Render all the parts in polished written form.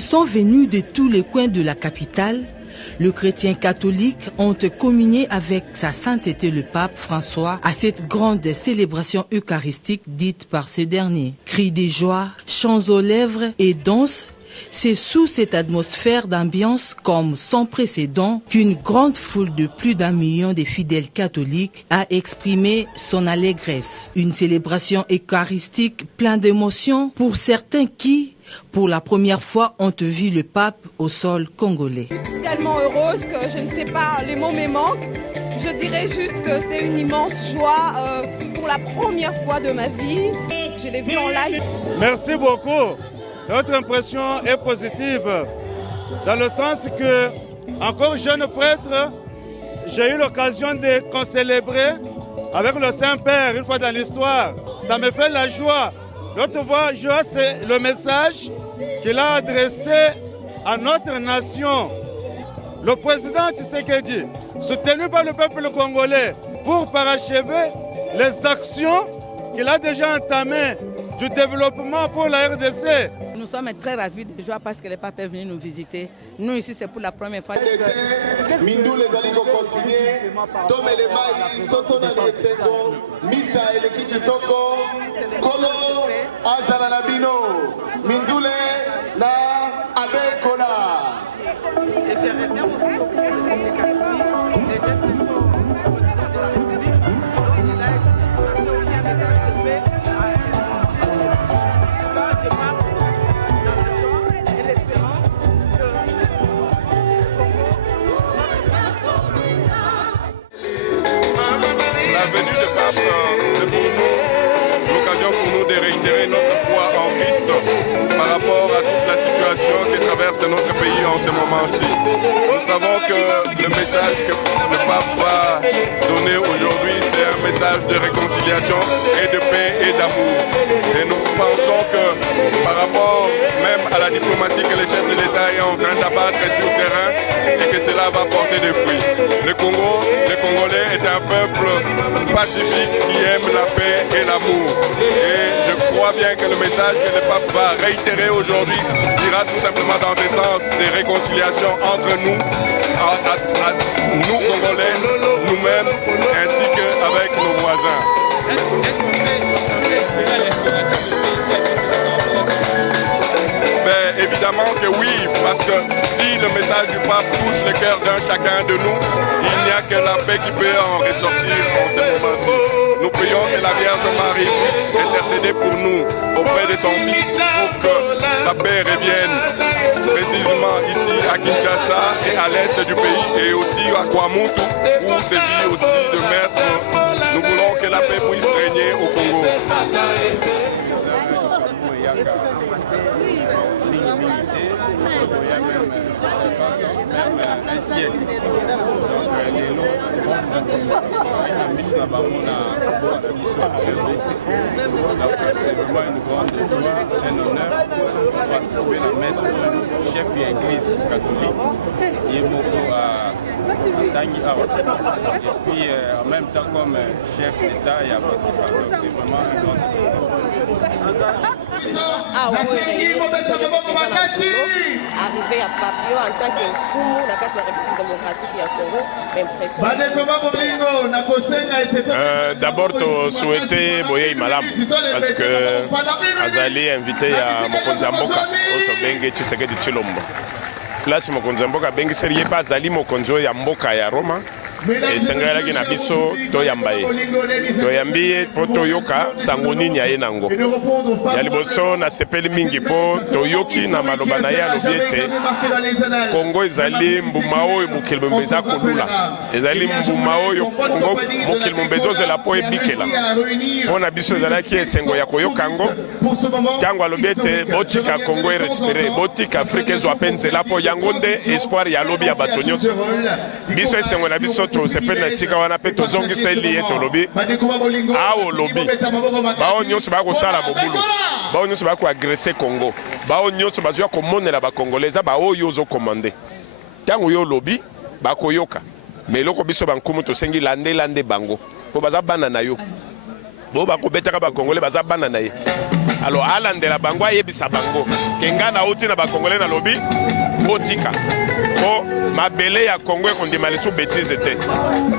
Ils sont venus de tous les coins de la capitale. Le chrétien catholique ont communié avec sa sainteté le pape François à cette grande célébration eucharistique dite par ce dernier. Cris de joie, chants aux lèvres et danses. C'est sous cette atmosphère d'ambiance comme sans précédent qu'une grande foule de plus d'1 million de fidèles catholiques a exprimé son allégresse. Une célébration eucharistique pleine d'émotions pour certains qui, pour la première fois, ont vu le pape au sol congolais. Je suis tellement heureuse que je ne sais pas, les mots me manquent. Je dirais juste que c'est une immense joie pour la première fois de ma vie. Je l'ai vu en live. Merci beaucoup. Notre impression est positive, dans le sens que, encore jeune prêtre, j'ai eu l'occasion de célébrer avec le Saint-Père une fois dans l'histoire. Ça me fait la joie. L'autre joie, c'est le message qu'il a adressé à notre nation. Le président Tshisekedi, soutenu par le peuple congolais, pour parachever les actions qu'il a déjà entamées du développement pour la RDC. Nous sommes très ravis de joie parce que le pape est venu nous visiter. Nous ici, c'est pour la première fois. Mindou les aligos continuer. Tome les mailles, toto na lesengo, misa eleki kitoko, kolo azala nabino, Mindou na abekola. Et je retiens aussi au cours de cette Eucharistie les gestes forts. La venue de pape, c'est pour nous l'occasion pour nous de réitérer notre foi en Christ par rapport à toute la situation qui traverse notre pays en ce moment-ci. Nous savons que le message que le pape va donner aujourd'hui, c'est un message de réconciliation et de paix et d'amour. Et nous pensons que par rapport même à la diplomatie que le chef de l'État est en train d'abattre sur le terrain, et que cela va porter des fruits. Le Congo, les Congolais est un peuple pacifique qui aime la paix et l'amour. Et je crois bien que le message que le pape va réitérer aujourd'hui ira tout simplement dans ce sens de réconciliation entre nous, nous Congolais, nous-mêmes, ainsi qu'avec nos voisins. Évidemment que oui, parce que si le message du pape touche le cœur d'un chacun de nous, il n'y a que la paix qui peut en ressortir en ce moment-ci. Nous prions que la Vierge Marie puisse intercéder pour nous auprès de son Fils pour que la paix revienne précisément ici à Kinshasa et à l'est du pays et aussi à Kwamutu où sévit aussi de maître. Nous voulons que la paix puisse régner au Congo. C'est vraiment une grande joie, un honneur de participer à la messe du chef de l'église catholique, Yemoko à Tangi Awa. Et puis en même temps comme chef d'État et à Vatican. Donc c'est vraiment un grand honneur. Arrivé à Papio en tant que Fumu, la carte de la République démocratique du Congo, d'abord, tu souhaitais Boye Malam parce que Azali invité à Mokonzamboka, au Bengue Tshisekedi Tshilombo. Place Mokonzamboka, Bengue Serie pas Azali Mokonzo ya Mboka ya Roma. Et sengalaki na biso toyambaye toyambi po toyoka sango nini ya ye nango ya liboso na sepeli mingi po toyoki na maloba na ye alobi ete Kongo ezali mbuma oyo mokili mombe eza kolula ezali mbuma oyo Kongo mokili mombe ezozela po ebikela mpo na biso ezalaki esengo ya koyoka yango ntango alobi ete botika Kongo erespire botika Afrika ezwa mpe nzela po yango nde espoir ya lobi ya bato nyonso biso esengo na biso tosepeli na esika wana mpe tozongiseli ye tolobi awo lobi bao nyonso bakosala bobulu bao nyonso bakoagrese Congo bao nyonso bazwa komonela bakongolais eza baoyo ozokomande ntango yo lobi bakoyoka me eloko biso bankumu tosengi lande bango mpo baza bana na yo bo bakobetaka bakongolais baza bana na ye alors alandela bango ayebisa bango ke nga nauti na bakongole na lobi botika po mabele ya Kongo ekondima lisusu bêtise te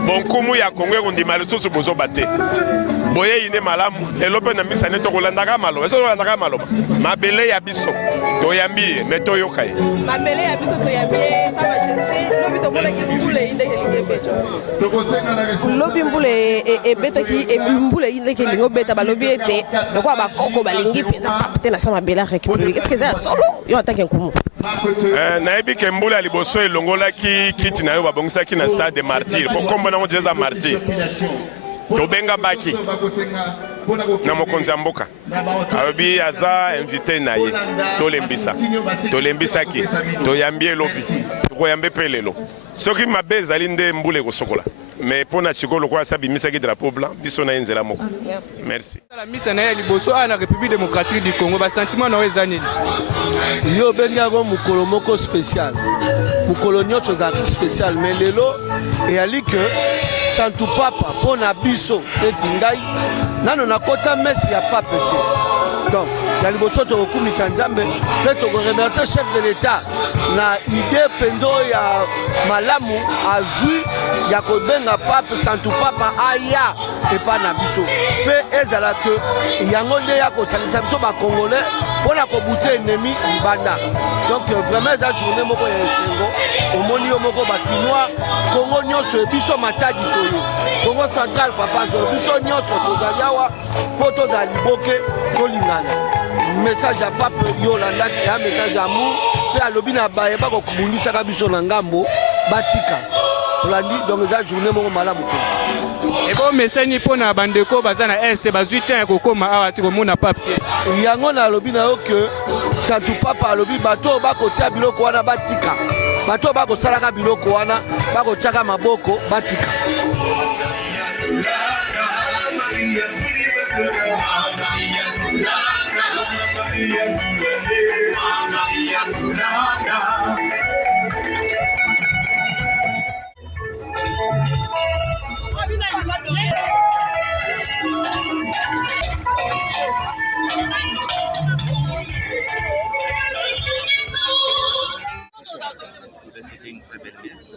bonkumu ya Kongo ekondima lisusu bozoba te boye ine malamu elope na misa ne tokolandaka maloba so tokolandaka maloba mabele ya biso toyambi me toyoka ye mabele ya biso toyambi sa majesté lobi tomonaki mbula indeke lingebeta lobi mbula ebetaki mbula indeke lingo beta balobi ete lokwa bakoko balingi penza papa te na sa mabele république est-ce que ça solo yo atake nkumu nayebi ke mbula ya liboso elongolaki kiti na yo babongisaki na stade de martyr po kombo nango déjà martyr tobenga baki na mokonzi ya mboka alobi aza invité na ye tolembisaki toyambi elobi tokoyambe mpe lelo soki mabe ezali nde mbula ekosokola mais mpona sikolo kwa asabimisaki drapeau blanc biso na ye nzela moko merci la misa na ye liboso a na république démocratique du congo basentiment na yo eza nini yo obengi yango mokolo moko spécial mokolo nyonso ezalaki spécial mais lelo eyali ke santu papa mpo na biso neti ngai nano nakota mesi ya pape te donc ya liboso tokokumisa nzambe mpe tokoremercie chef de l'état na ide mpenza ya malamu azwi ya kobenga pape santu papa aya epa na biso mpe ezala ke yango nde ya kosalisa biso bakongolais mpona kobuta ennemi libanda donc vraiment eza journée moko ya esengo omoni yo moko bakinois kongo nyonso ebiso matadi toye kongo central papa zo biso nyonso tozali awa mpo tozala liboke tolingana message ya pape yo olandaki ya message ya amour mpe alobi na bayeba kokubundisaka biso na ngambo batika olandi donc eza journée moko malamu te ebo meseni mpo na bandeko baza na este bazwi te ya kokóma awa te komona pape yango na alobi na yo ke santu papa alobi bato oyo bakotia biloko wana batika bato oyo bakosalaka biloko wana bakotiaka maboko batika C'était une très belle messe.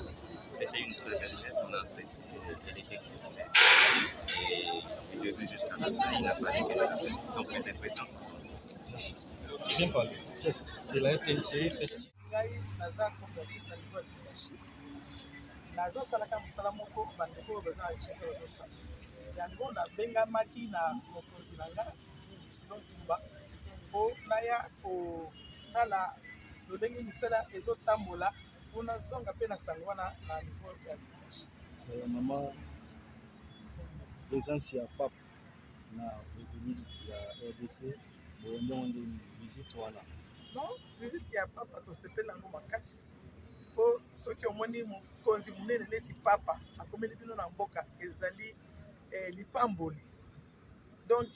On a apprécié. Elle était complète. Et du début jusqu'à la fin, il n'a pas dit qu'elle avait. Donc, elle était présente. C'est bien parlé. C'est la RTNC Festival. nazosalaka mosala moko bandeko oyo baza na richesse bazosala yango nabengamaki na mokonzi na nga Silon Tumba mpo naya kotala lolenge misala ezotambola mpo nazonga mpe na sango wana na niveau ya Lubumbashi. Mama présence ya pape na république ya RDC boyembongo nde visite wana non visite ya papa tosepeli yango makasi mpo soki omoni mokonzi monene neti papa akomeli bino na mboka ezali lipamboli donc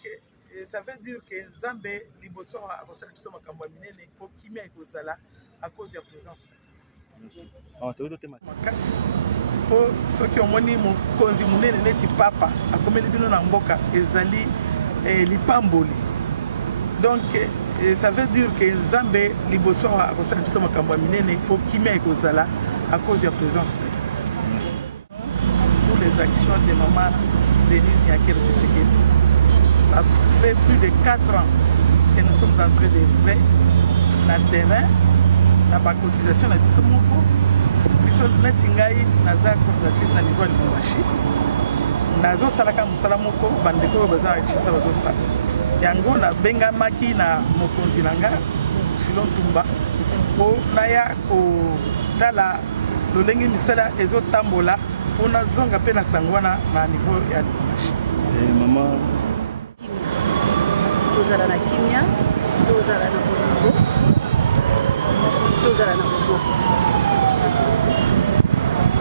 ça veut dire que nzambe liboso akosala biso makambo ya minene mpo kimia ekozala à cause ya présence makasi mpo soki omoni mokonzi monene neti papa akomeli bino na mboka ezali lipamboli donc ça veut dire que nzambe liboso akosala biso makambo ya minene mpo kimia ekozala à cause de la présence. Pour les actions de maman Denise Yakero Tshisekedi, ça fait plus de 4 ans que nous sommes en train de faire na terrain, na ba cotisation na biso moko, biso netingai naza coordinatrice na niveau ya Lubumbashi. Nazo salaka musala moko bandeko baza richesse bazosala. Yango na bengamaki na mokonzi na nga Silon Tumba po naya kotala lolenge misala ezotambola mpo nazonga mpe na sango wana na niveau ya Lubumbashi. Mama tozala na kimia tozala na bolingo tozala na bozo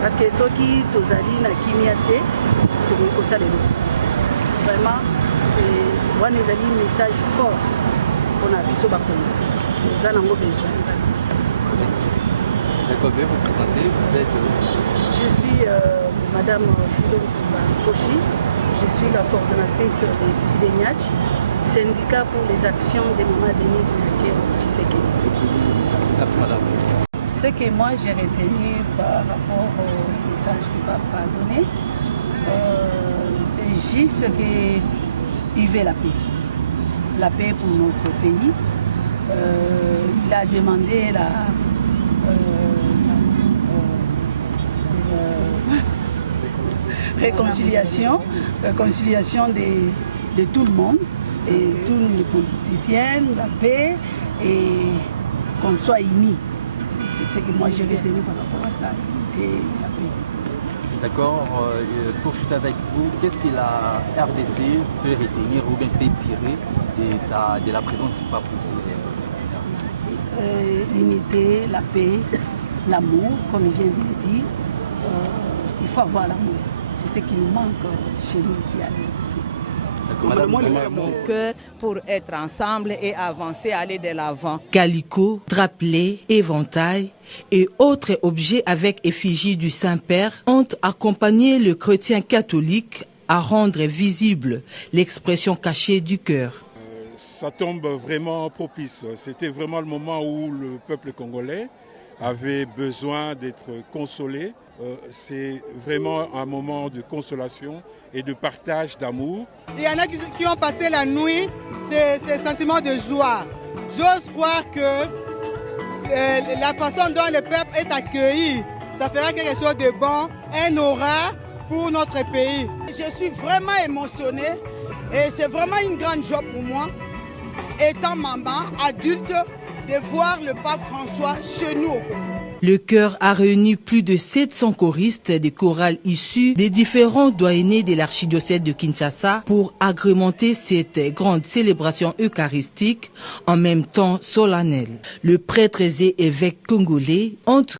parce que soki tozali na kimia te tokoki kosala eloko vraiment wana ezali message fort mpona biso bakongo eza nango besoin. D'accord, vous vous présenter, vous êtes... Je suis Madame Philo Kochi, je suis la coordonnatrice des Sideniach. syndicat pour les actions de Maman Denise Nyakero Tshisekedi. Merci madame. Ce que moi j'ai retenu par rapport au message que papa a donné, c'est juste qu'il veut la paix. La paix pour notre pays. Il a demandé la réconciliation de tout le monde, et tous les politiciens, la paix, et qu'on soit unis. C'est ce que moi j'ai retenu par rapport à ça, et la paix. D'accord, pour chuter avec vous, qu'est-ce que la RDC peut retenir ou bien peut tirer de la présence du pape ici? L'unité, la paix, l'amour, comme il vient de le dire. Il faut avoir l'amour. C'est ce qui nous manque chez nous ici à l'RDC. Cœur pour être ensemble et avancer, aller de l'avant. Calicot, drapelet, éventail et autres objets avec effigie du Saint-Père ont accompagné le chrétien catholique à rendre visible l'expression cachée du cœur. Ça tombe vraiment propice. C'était vraiment le moment où le peuple congolais avait besoin d'être consolé. C'est vraiment un moment de consolation et de partage d'amour. Il y en a qui ont passé la nuit, ces sentiments de joie. J'ose croire que la façon dont le peuple est accueilli, ça fera quelque chose de bon, un aura pour notre pays. Je suis vraiment émotionnée et c'est vraiment une grande joie pour moi, étant maman, adulte, de voir le pape François chez nous. Le chœur a réuni plus de 700 choristes des chorales issus des différents doyennés de l'archidiocèse de Kinshasa pour agrémenter cette grande célébration eucharistique en même temps solennelle. Le prêtre et évêque congolais ont